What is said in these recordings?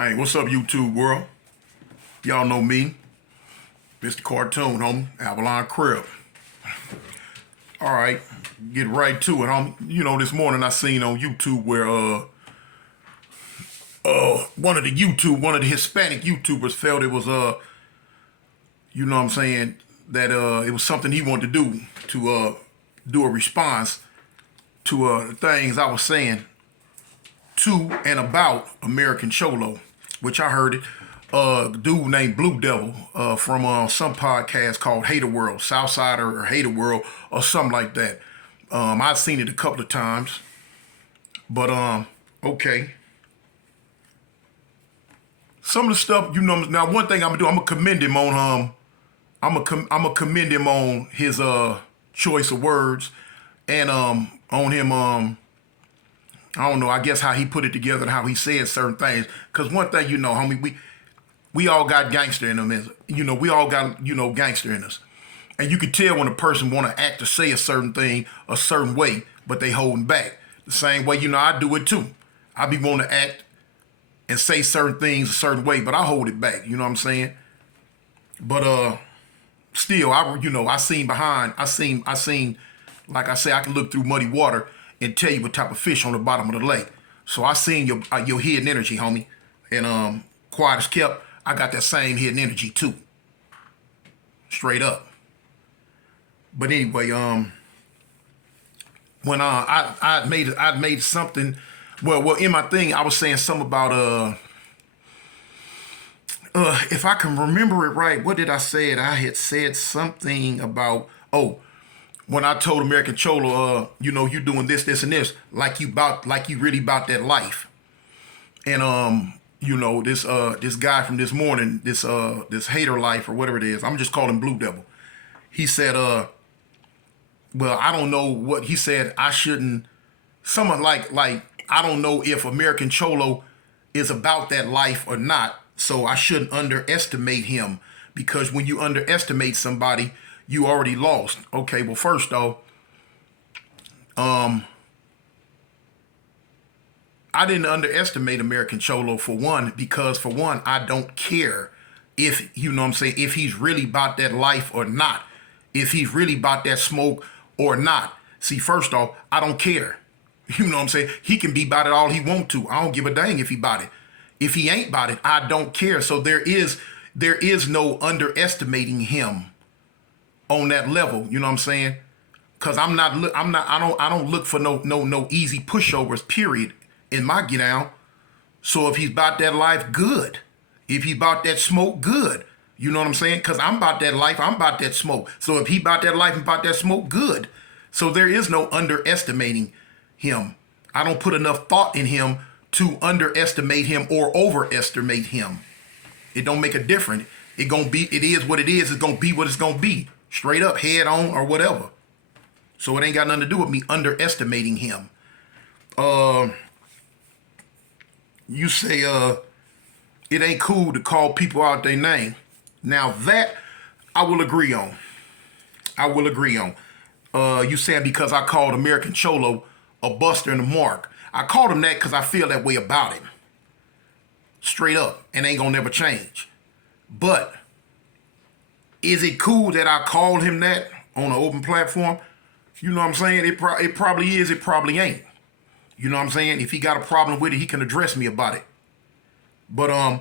Hey, what's up, YouTube world? Y'all know me, Mr. Cartoon, homie, Avalon Crib. All right, get right to it, homie. You know, this morning I seen on YouTube where one of the Hispanic YouTubers felt it was you know what I'm saying, that it was something he wanted to do a response to things I was saying to and about American Cholo, which I heard it. A dude named Blue Devil from some podcast called Hater World, Southsider or Hater World or something like that. I've seen it a couple of times, but okay. Some of the stuff, you know. Now, one thing I'm gonna do, I'm gonna commend him on I'm gonna commend him on his choice of words and on him I don't know, I guess how he put it together and how he said certain things. Cause one thing, you know, homie, we all got gangster in them. You know, we all got, you know, gangster in us. And you can tell when a person want to act or say a certain thing a certain way, but they holding back. The same way, you know, I do it too. I be wanting to act and say certain things a certain way, but I hold it back. You know what I'm saying? But still, I seen, like I say, I can look through muddy water and tell you what type of fish on the bottom of the lake. So I seen your hidden energy, homie. And quiet as kept, I got that same hidden energy too. Straight up. But anyway, when I made something, well in my thing I was saying something about if I can remember it right, what did I say? I had said something about when I told American Cholo, you know, you doing this, and this, like you really about that life. And you know, this guy from this morning, this hater life or whatever it is, I'm just calling Blue Devil. He said, well, I don't know what he said. I shouldn't. Someone like I don't know if American Cholo is about that life or not. So I shouldn't underestimate him, because when you underestimate somebody, you already lost. Okay, well, first though, I didn't underestimate American Cholo for one, because for one, I don't care if, you know what I'm saying, if he's really about that life or not, if he's really about that smoke or not. See, first off, I don't care. You know what I'm saying? He can be about it all he want to. I don't give a dang if he about it. If he ain't about it, I don't care. So there is no underestimating him on that level. You know what I'm saying? Cause I don't look for no easy pushovers, period, in my get down. So if he's about that life, good. If he's about that smoke, good. You know what I'm saying? Cause I'm about that life, I'm about that smoke. So if he about that life and about that smoke, good. So there is no underestimating him. I don't put enough thought in him to underestimate him or overestimate him. It don't make a difference. It is what it is. It's gonna be what it's gonna be. Straight up, head on or whatever. So it ain't got nothing to do with me underestimating him. You say it ain't cool to call people out their name. Now that I will agree on. You saying because I called American Cholo a buster in the mark. I called him that because I feel that way about him. Straight up. And ain't gonna never change. But is it cool that I called him that on an open platform? You know what I'm saying? It probably is, it probably ain't. You know what I'm saying? If he got a problem with it, he can address me about it. But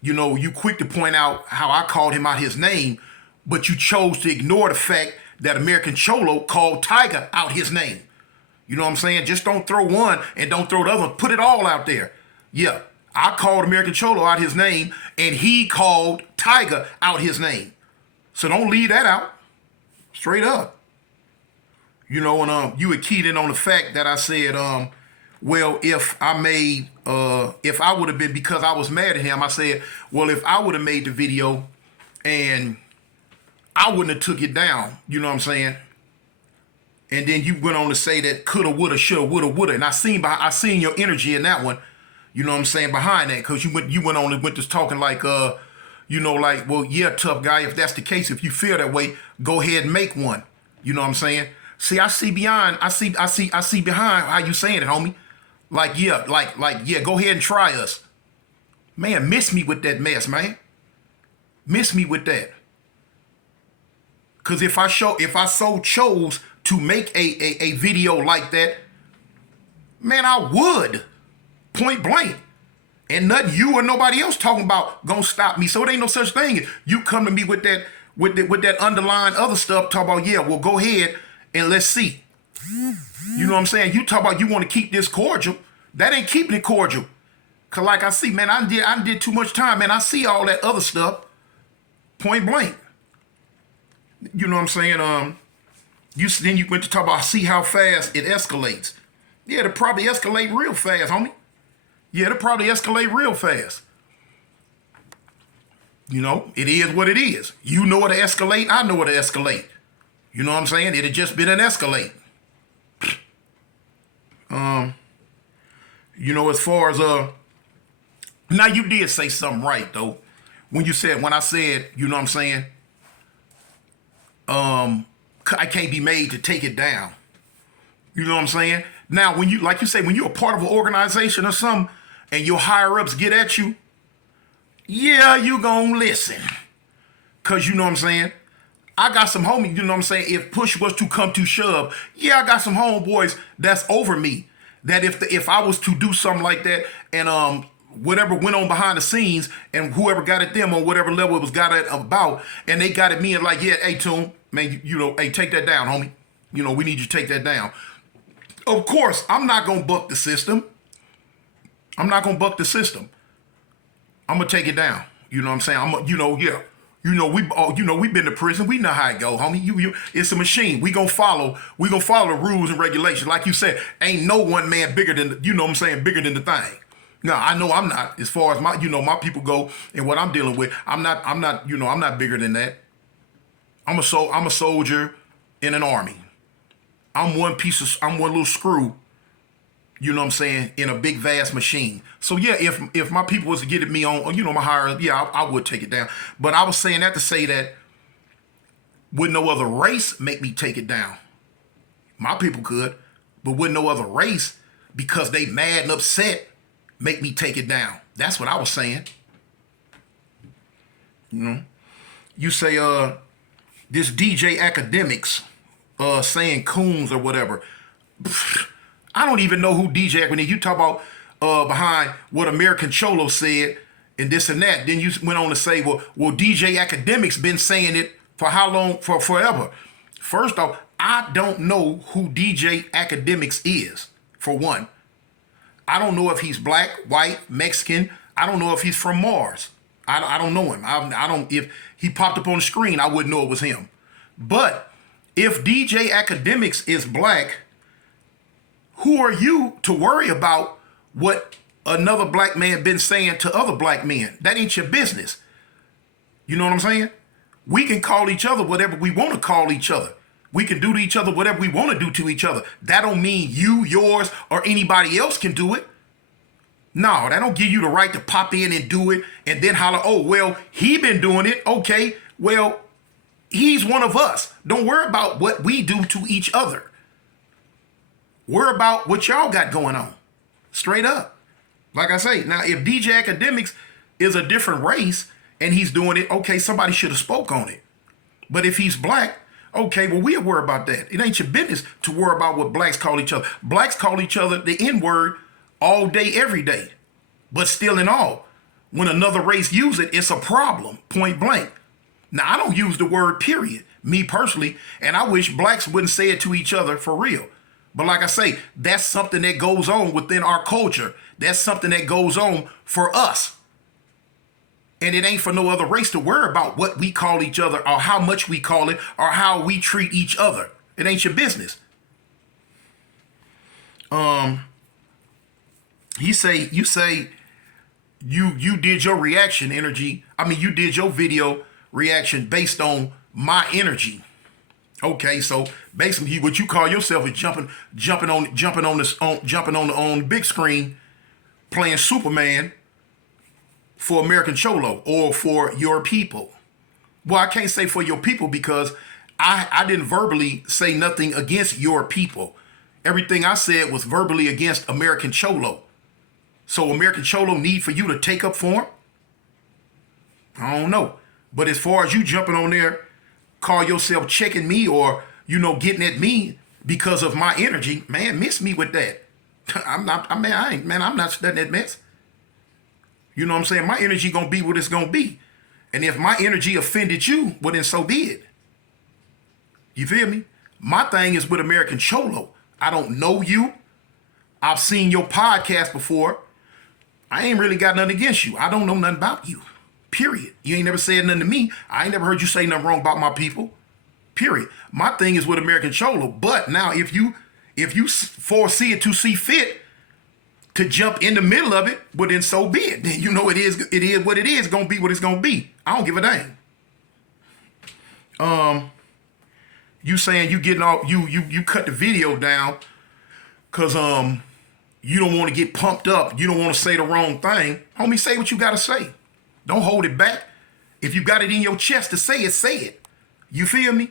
you know, you quick to point out how I called him out his name, but you chose to ignore the fact that American Cholo called Tiger out his name. You know what I'm saying? Just don't throw one and don't throw the other one. Put it all out there. Yeah, I called American Cholo out his name, and he called Tiger out his name. So don't leave that out. Straight up. You know, and you had keyed in on the fact that I said, well, if I would have been, because I was mad at him, I said, well, if I would have made the video and I wouldn't have took it down, you know what I'm saying? And then you went on to say that coulda, woulda, shoulda, woulda, woulda. And I seen your energy in that one, you know what I'm saying, behind that. Because you went on and went to talking like, you know, like, well, yeah, tough guy, if that's the case, if you feel that way, go ahead and make one. You know what I'm saying? See, I see behind how you saying it, homie. Like, yeah, yeah, go ahead and try us. Man, miss me with that mess, man. Miss me with that. Cause if I so chose to make a video like that, man, I would. Point blank. And nothing you or nobody else talking about gonna stop me. So it ain't no such thing. You come to me with that underlying other stuff, talk about, yeah, well, go ahead and let's see. You know what I'm saying? You talk about you want to keep this cordial. That ain't keeping it cordial. Cause like I see, man, I did too much time, man. I see all that other stuff. Point blank. You know what I'm saying? Then you went to talk about see how fast it escalates. Yeah, it'll probably escalate real fast, homie. Yeah, it'll probably escalate real fast. You know, it is what it is. You know what to escalate, I know what to escalate. You know what I'm saying? It'd just been an escalate. You know, as far as now you did say something right though. When I said, you know what I'm saying? I can't be made to take it down. You know what I'm saying? Now, when you, like you say, when you're a part of an organization or something and your higher ups get at you, yeah, you gonna listen. Cause you know what I'm saying? I got some homies, you know what I'm saying? If push was to come to shove, yeah, I got some homeboys that's over me. That if I was to do something like that and whatever went on behind the scenes and whoever got at them on whatever level it was got at about, and they got at me and like, yeah, hey, Toon, man, you know, hey, take that down, homie. You know, we need you to take that down. Of course, I'm not going to buck the system. I'm not going to buck the system. I'm going to take it down. You know what I'm saying? Yeah. We've been to prison. We know how it go, homie. It's a machine. We gonna follow the rules and regulations. Like you said, ain't no one man bigger than, you know what I'm saying, bigger than the thing. Now, I know I'm not, as far as my people go and what I'm dealing with, I'm not bigger than that. I'm a soldier in an army. I'm one little screw, you know what I'm saying, in a big vast machine. So yeah, if my people was to get at me on, you know, my higher, yeah, I would take it down. But I was saying that to say that would no other race make me take it down? My people could, but would no other race, because they mad and upset, make me take it down? That's what I was saying. You know, you say this DJ Academics saying coons or whatever. I don't even know who DJ Academics. You talk about behind what American Cholo said and this and that. Then you went on to say, well, DJ Academics been saying it for how long? For forever. First off, I don't know who DJ Academics is, for one. I don't know if he's black, white, Mexican. I don't know if he's from Mars. I don't know him. I don't. If he popped up on the screen, I wouldn't know it was him. But if DJ Academics is black, who are you to worry about what another black man been saying to other black men? That ain't your business. You know what I'm saying? We can call each other whatever we want to call each other. We can do to each other whatever we want to do to each other. That don't mean you, yours, or anybody else can do it. No, that don't give you the right to pop in and do it and then holler, oh, well, he been doing it. Okay, well, he's one of us. Don't worry about what we do to each other. Worry about what y'all got going on. Straight up. Like I say, now if DJ Academics is a different race and he's doing it, okay, somebody should have spoke on it. But if he's black, okay, well, we'll worry about that. It ain't your business to worry about what blacks call each other. Blacks call each other the N-word all day, every day. But still in all, when another race use it, it's a problem, point blank. Now, I don't use the word period, me personally, and I wish blacks wouldn't say it to each other for real. But like I say, that's something that goes on within our culture. That's something that goes on for us. And it ain't for no other race to worry about what we call each other or how much we call it or how we treat each other. It ain't your business. You say you did your reaction energy. I mean, you did your video reaction based on my energy. Okay, so basically, what you call yourself is jumping on the big screen, playing Superman for American Cholo or for your people. Well, I can't say for your people because I didn't verbally say nothing against your people. Everything I said was verbally against American Cholo. So American Cholo need for you to take up for him? I don't know. But as far as you jumping on there, call yourself checking me or, getting at me because of my energy, man, miss me with that. I'm not studying that mess. You know what I'm saying? My energy gonna be what it's gonna be. And if my energy offended you, well then so be it. You feel me? My thing is with American Cholo. I don't know you. I've seen your podcast before. I ain't really got nothing against you. I don't know nothing about you. Period. You ain't never said nothing to me. I ain't never heard you say nothing wrong about my people. Period. My thing is with American Cholo. But now if you foresee it to see fit to jump in the middle of it, well then so be it. Then it is what it is, gonna be what it's gonna be. I don't give a dang. You saying you getting all you cut the video down because you don't want to get pumped up, you don't want to say the wrong thing. Homie, say what you gotta say. Don't hold it back. If you got it in your chest to say it, say it. You feel me?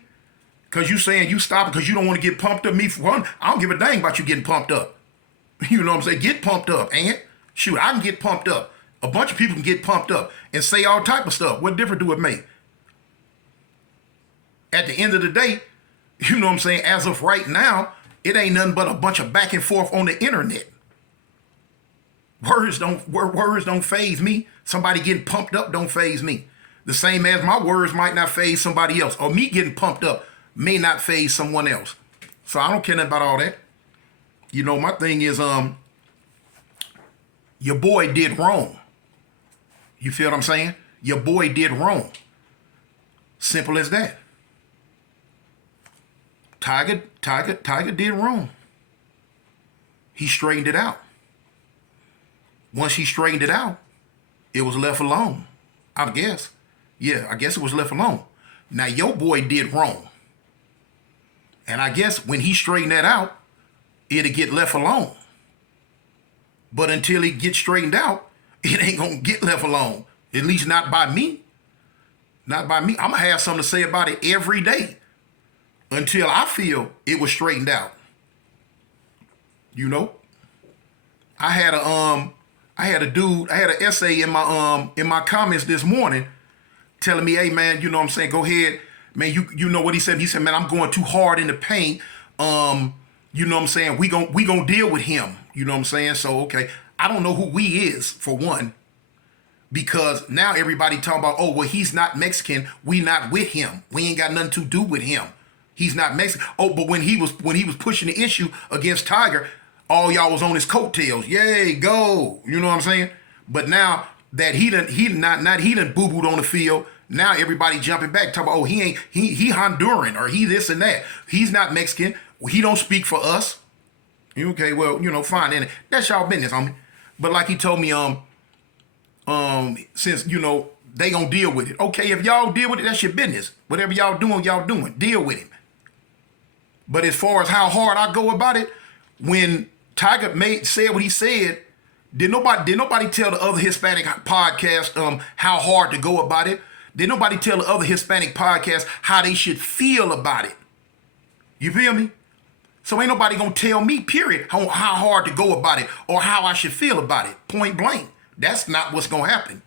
Because you saying you stop because you don't want to get pumped up. Me, for one, I don't give a dang about you getting pumped up. You know what I'm saying? Get pumped up, and shoot, I can get pumped up. A bunch of people can get pumped up and say all type of stuff. What difference do it make? At the end of the day, you know what I'm saying? As of right now, it ain't nothing but a bunch of back and forth on the internet. Words don't faze me. Somebody getting pumped up don't faze me. The same as my words might not faze somebody else, or me getting pumped up may not faze someone else. So I don't care nothing about all that. My thing is, your boy did wrong. You feel what I'm saying? Your boy did wrong. Simple as that. Tiger did wrong. He straightened it out. Once he straightened it out, it was left alone. I guess. Yeah, I guess it was left alone. Now your boy did wrong. And I guess when he straightened that out, it'll get left alone. But until it gets straightened out, it ain't gonna get left alone. At least not by me. Not by me. I'm gonna have something to say about it every day until I feel it was straightened out. I had an essay in my comments this morning telling me, hey man, you know what I'm saying, go ahead, man, you know what he said? He said, man, I'm going too hard in the paint. You know what I'm saying? We gon' deal with him. You know what I'm saying? So, okay. I don't know who we is, for one, because now everybody talking about, oh, well, he's not Mexican. We not with him. We ain't got nothing to do with him. He's not Mexican. Oh, but when he was pushing the issue against Tiger, all y'all was on his coattails. Yay, go. You know what I'm saying? But now that he done boo-booed on the field, now everybody jumping back, talking about, oh, he Honduran, or he this and that. He's not Mexican. He don't speak for us. Okay, well, fine. And that's y'all business, homie. But like he told me, since, they gonna deal with it. Okay, if y'all deal with it, that's your business. Whatever y'all doing. Deal with him. But as far as how hard I go about it, when Tiger said what he said, did nobody tell the other Hispanic podcast how hard to go about it? Did nobody tell the other Hispanic podcast how they should feel about it? You feel me? So ain't nobody gonna tell me, period, how hard to go about it or how I should feel about it. Point blank. That's not what's gonna happen.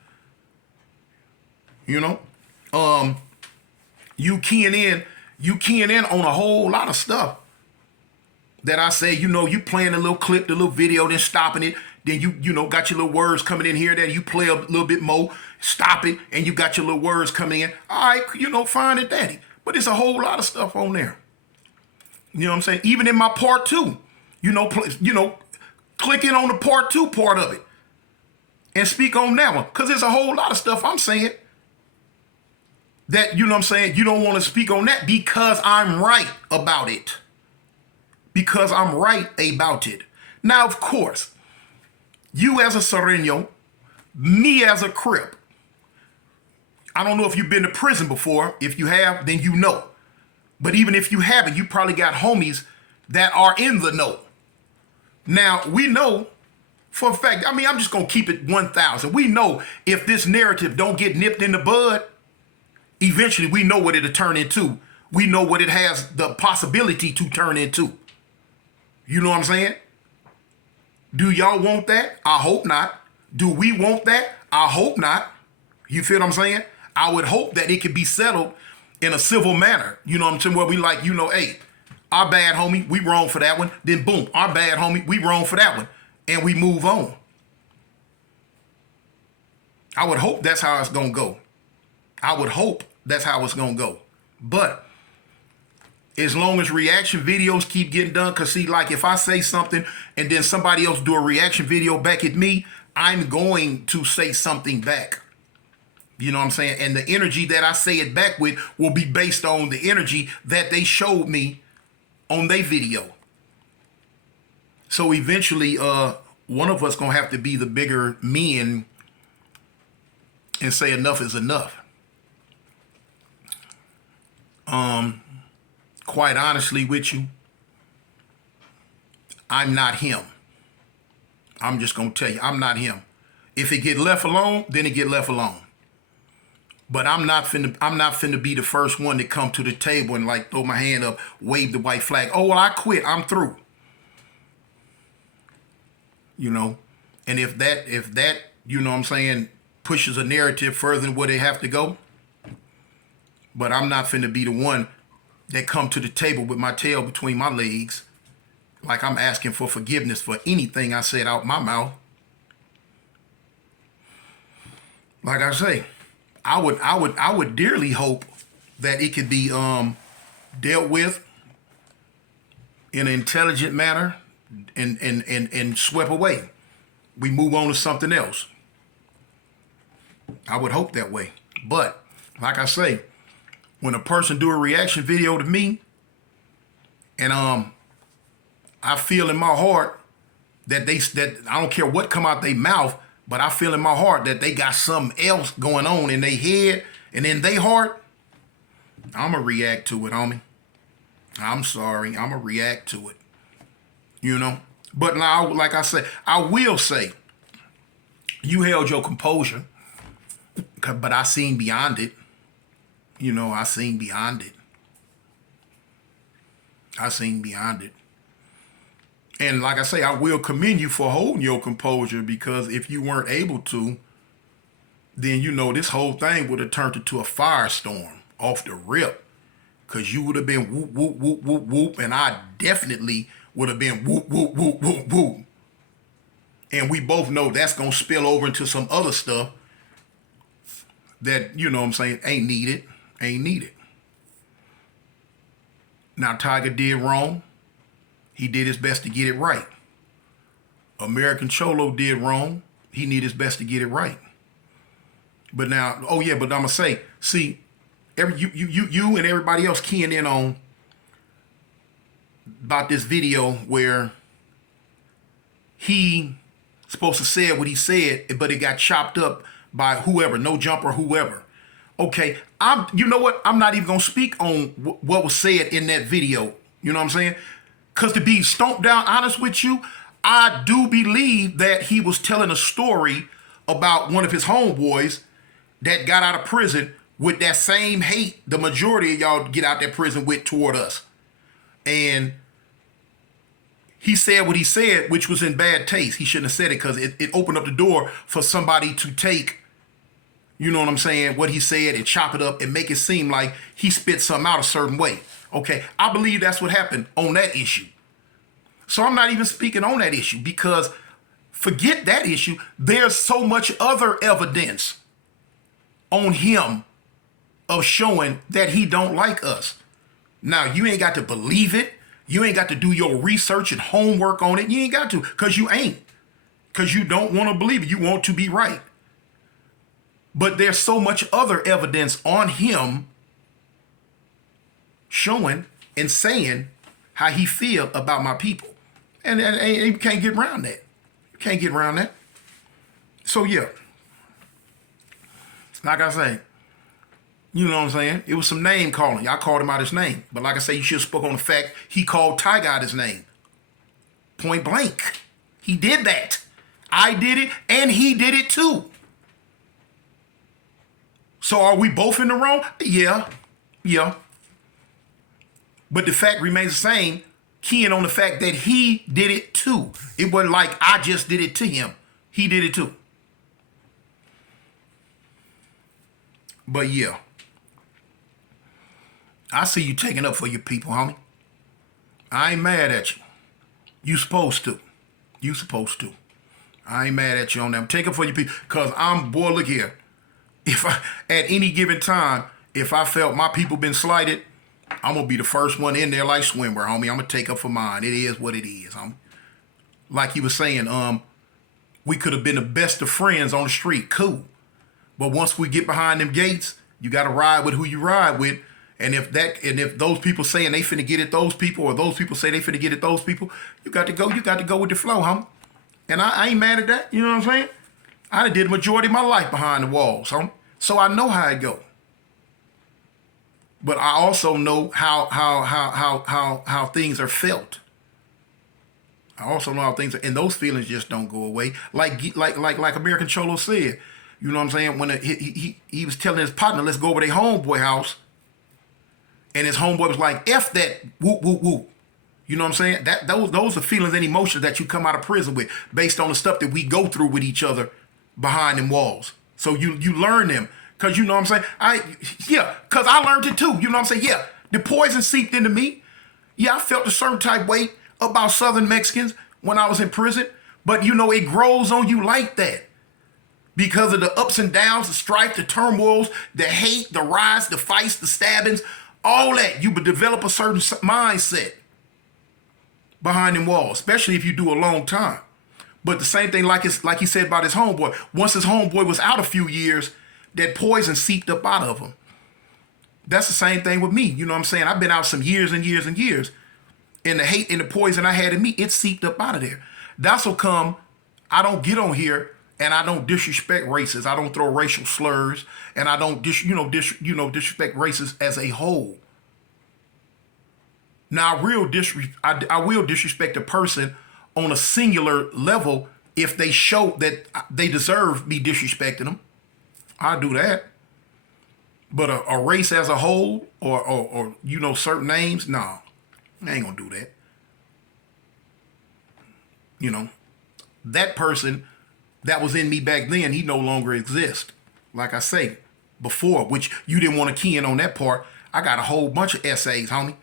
You keying in on a whole lot of stuff that I say, you playing a little clip, the little video, then stopping it. Then you got your little words coming in here, then you play a little bit more, stop it, and you got your little words coming in. All right, fine and dandy. But there's a whole lot of stuff on there. You know what I'm saying? Even in my part 2, click in on the part 2 part of it and speak on that one. Because there's a whole lot of stuff I'm saying that, you know what I'm saying, you don't want to speak on that because I'm right about it. Because I'm right about it. Now, of course, you as a Sereno, me as a Crip, I don't know if you've been to prison before. If you have, then you know. But even if you haven't, you probably got homies that are in the know. Now, we know for a fact, I'm just going to keep it 1,000. We know if this narrative don't get nipped in the bud, eventually we know what it'll turn into. We know what it has the possibility to turn into. You know what I'm saying? Do y'all want that? I hope not. Do we want that? I hope not. You feel what I'm saying? I would hope that it could be settled in a civil manner. You know what I'm saying? Where we like, you know, hey, our bad, homie, we wrong for that one. Then boom, our bad, homie, we wrong for that one. And we move on. I would hope that's how it's going to go. I would hope that's how it's going to go. But as long as reaction videos keep getting done, because see, like if I say something and then somebody else do a reaction video back at me, I'm going to say something back. You know what I'm saying? And the energy that I say it back with will be based on the energy that they showed me on their video. So eventually, one of us gonna have to be the bigger men and say enough is enough. Quite honestly with you, I'm not him. I'm just gonna tell you, I'm not him. If it get left alone, then it get left alone. But I'm not finna be the first one to come to the table and like throw my hand up, wave the white flag. Oh, well, I quit. I'm through. You know, and if that, you know what I'm saying, pushes a narrative further than where they have to go. But I'm not finna be the one that come to the table with my tail between my legs, like I'm asking for forgiveness for anything I said out my mouth. Like I say, I would dearly hope that it could be dealt with in an intelligent manner and swept away. We move on to something else. I would hope that way. But like I say, when a person do a reaction video to me and I feel in my heart that I don't care what come out their mouth, but I feel in my heart that they got something else going on in their head and in their heart, I'm going to react to it, homie. I'm sorry. I'm going to react to it. You know? But now, like I said, I will say, you held your composure, but I seen beyond it. You know, I seen beyond it. I seen beyond it. And like I say, I will commend you for holding your composure, because if you weren't able to, then, you know, this whole thing would have turned into a firestorm off the rip, because you would have been whoop, whoop, whoop, whoop, whoop, and I definitely would have been whoop, whoop, whoop, whoop, whoop. And we both know that's going to spill over into some other stuff that, you know what I'm saying, ain't needed. Now, Tiger did wrong. He did his best to get it right. American Cholo did wrong. He did his best to get it right. But now, but I'm going to say, see, you and everybody else keying in on about this video where he supposed to say what he said, but it got chopped up by whoever, No Jumper, whoever. Okay, you know what? I'm not even going to speak on what was said in that video. You know what I'm saying? Because to be stomped down, honest with you, I do believe that he was telling a story about one of his homeboys that got out of prison with that same hate the majority of y'all get out that prison with toward us. And he said what he said, which was in bad taste. He shouldn't have said it, because it opened up the door for somebody to take, you know what I'm saying, what he said and chop it up and make it seem like he spit something out a certain way. Okay, I believe that's what happened on that issue. So I'm not even speaking on that issue, because forget that issue. There's so much other evidence on him of showing that he don't like us. Now, you ain't got to believe it. You ain't got to do your research and homework on it. You ain't got to, because you ain't. Because you don't want to believe it. You want to be right. But there's so much other evidence on him showing and saying how he feel about my people. And you can't get around that. You can't get around that. So, yeah. Like I say, you know what I'm saying? It was some name calling. Y'all called him out his name. But like I say, you should have spoke on the fact he called Tiger out his name. Point blank. He did that. I did it, and he did it too. So are we both in the wrong? Yeah. But the fact remains the same. keying on the fact that he did it too. It wasn't like I just did it to him. He did it too. But yeah, I see you taking up for your people, homie. I ain't mad at you. You supposed to. You supposed to. I ain't mad at you on that. I'm taking for your people. Because boy, look here. If I, at any given time, if I felt my people been slighted, I'm going to be the first one in there like swimwear, homie. I'm going to take up for mine. It is what it is, homie. Like he was saying, we could have been the best of friends on the street. Cool. But once we get behind them gates, you got to ride with who you ride with. And if those people saying they finna get at those people, or those people say they finna get at those people, you got to go with the flow, homie. And I ain't mad at that. You know what I'm saying? I did the majority of my life behind the walls, homie. So I know how it go. But I also know how things are felt. I also know how things are, and those feelings just don't go away. Like American Cholo said, you know what I'm saying? When he was telling his partner, let's go over to their homeboy house. And his homeboy was like, F that, whoop, whoop, whoop. You know what I'm saying? Those are feelings and emotions that you come out of prison with based on the stuff that we go through with each other behind them walls. So you learn them. Because you know what I'm saying? Because I learned it too. You know what I'm saying? Yeah, the poison seeped into me. Yeah, I felt a certain type way about Southern Mexicans when I was in prison. But you know, it grows on you like that. Because of the ups and downs, the strife, the turmoils, the hate, the riots, the fights, the stabbings, all that, you would develop a certain mindset behind them walls, especially if you do a long time. But the same thing, like he said about his homeboy. Once his homeboy was out a few years, that poison seeped up out of him. That's the same thing with me. You know what I'm saying? I've been out some years and years and years. And the hate and the poison I had in me, it seeped up out of there. That's how come I don't get on here and I don't disrespect races. I don't throw racial slurs, and I don't disrespect races as a whole. Now, I will disrespect a person on a singular level if they show that they deserve me disrespecting them. I do that. But a race as a whole, or certain names, no, I ain't gonna do that. You know, that person that was in me back then, he no longer exists. Like I say before, which you didn't want to key in on that part. I got a whole bunch of essays, homie.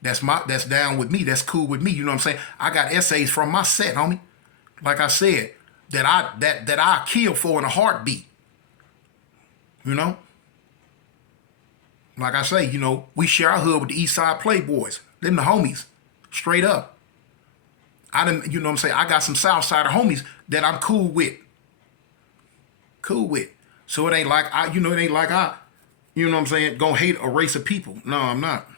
That's down with me. That's cool with me. You know what I'm saying? I got essays from my set, homie. Like I said, that I kill for in a heartbeat. You know? Like I say, we share our hood with the East Side Playboys. Them the homies. Straight up. I got some southsider homies that I'm cool with. Cool with. So it ain't like I gonna hate a race of people. No, I'm not.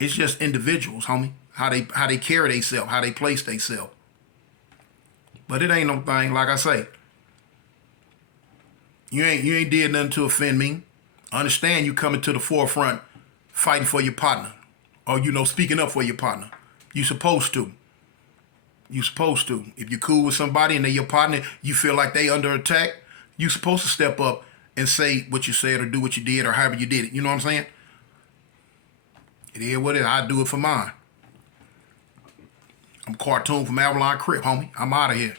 It's just individuals, homie. How they carry themselves, how they place themselves. But it ain't no thing, like I say. You ain't did nothing to offend me. Understand you coming to the forefront fighting for your partner. Or, speaking up for your partner. You supposed to. You supposed to. If you're cool with somebody and they're your partner, you feel like they under attack, you supposed to step up and say what you said or do what you did or however you did it. You know what I'm saying? It is what it is. I do it for mine. I'm Cartoon from Avalon Crip, homie. I'm out of here.